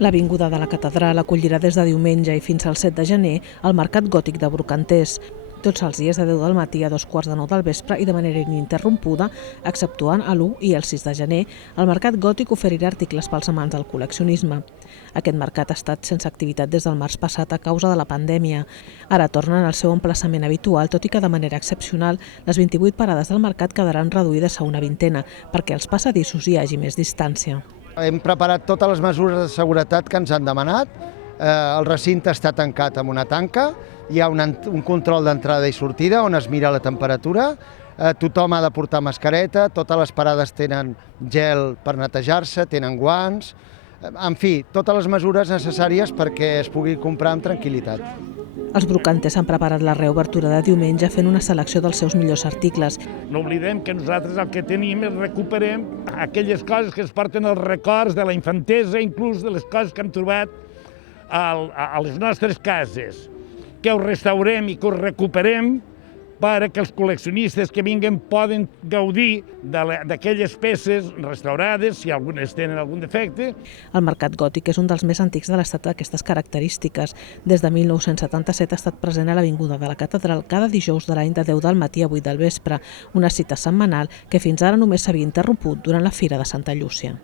L'Avinguda de la Catedral acollirà des de diumenge i fins al 7 de gener el Mercat Gòtic de Brocanters, tots els dies de 10 del matí a 2:15 del vespre i de manera ininterrompuda, exceptuant l'1 i el 6 de gener. El Mercat Gòtic oferirà articles pels amants del col·leccionisme. Aquest mercat ha estat sense activitat des del març passat a causa de la pandèmia. Ara tornen al seu emplaçament habitual, tot i que de manera excepcional les 28 parades del mercat quedaran reduïdes a una vintena, perquè als passadissos hi hagi més distància. Hem preparat totes les mesures de seguretat que ens han demanat. El recinte està tancat amb una tanca, hi ha un control d'entrada i sortida on es mira la temperatura, tothom ha de portar mascareta, totes les parades tenen gel per netejar-se, tenen guants, en fi, totes les mesures necessàries perquè es pugui comprar amb tranquil·litat. Els brocanters han preparat la reobertura de diumenge fent una selecció dels seus millors articles. No oblidem que nosaltres el que tenim és recuperem aquelles coses que es porten els records de la infantesa, inclús de les coses que hem trobat a les nostres cases, que ho restaurem i que ho recuperem perquè els col·leccionistes que vinguen poden gaudir d'aquelles peces restaurades, si algunes tenen algun defecte. El Mercat Gòtic és un dels més antics de l'estat d'aquestes característiques. Des de 1977 ha estat present a l'Avinguda de la Catedral cada dijous de l'any de 10 del matí a 8 del vespre, una cita setmanal que fins ara només s'havia interromput durant la Fira de Santa Llúcia.